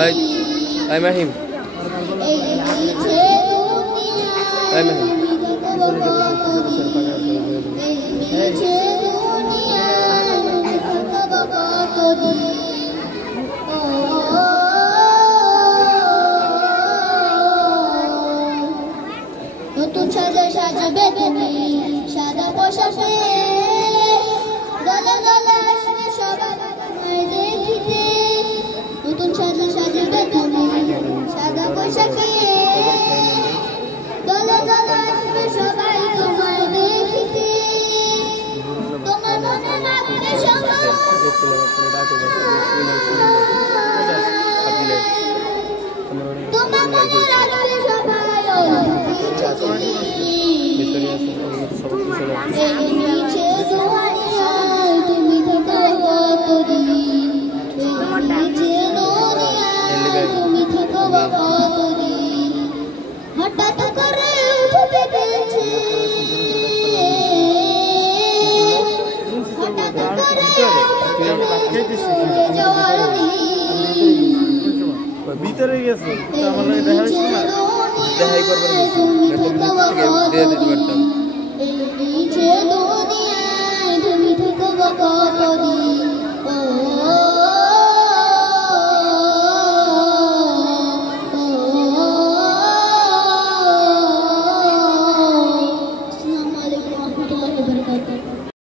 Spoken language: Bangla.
Ay Mahim. Ay Mahim. নতুন সাজা সাজাবে তুমি সাদা পোশাকে দলে দলে আসবে সবাই দেখিতে নতুন সাজা সাজাবে তুমি সাদা পোশাকে দলে দলে আসবে সবাই তোমায় দেখিতে তোমার মনে রাখবে সবাই তোমার মনে রাখবে সবাই তুমি থাকো কতদিন তুমি থাকো কতদিন হঠাৎ করে উঠে পেয়েছে হঠাৎ করে যাওয়ার ভিতরে গেছে আমার লাগে দেখা হইছে না দেখাই করবেন দিয়ে দিতে পারতাম তুমি থাকো কতদিন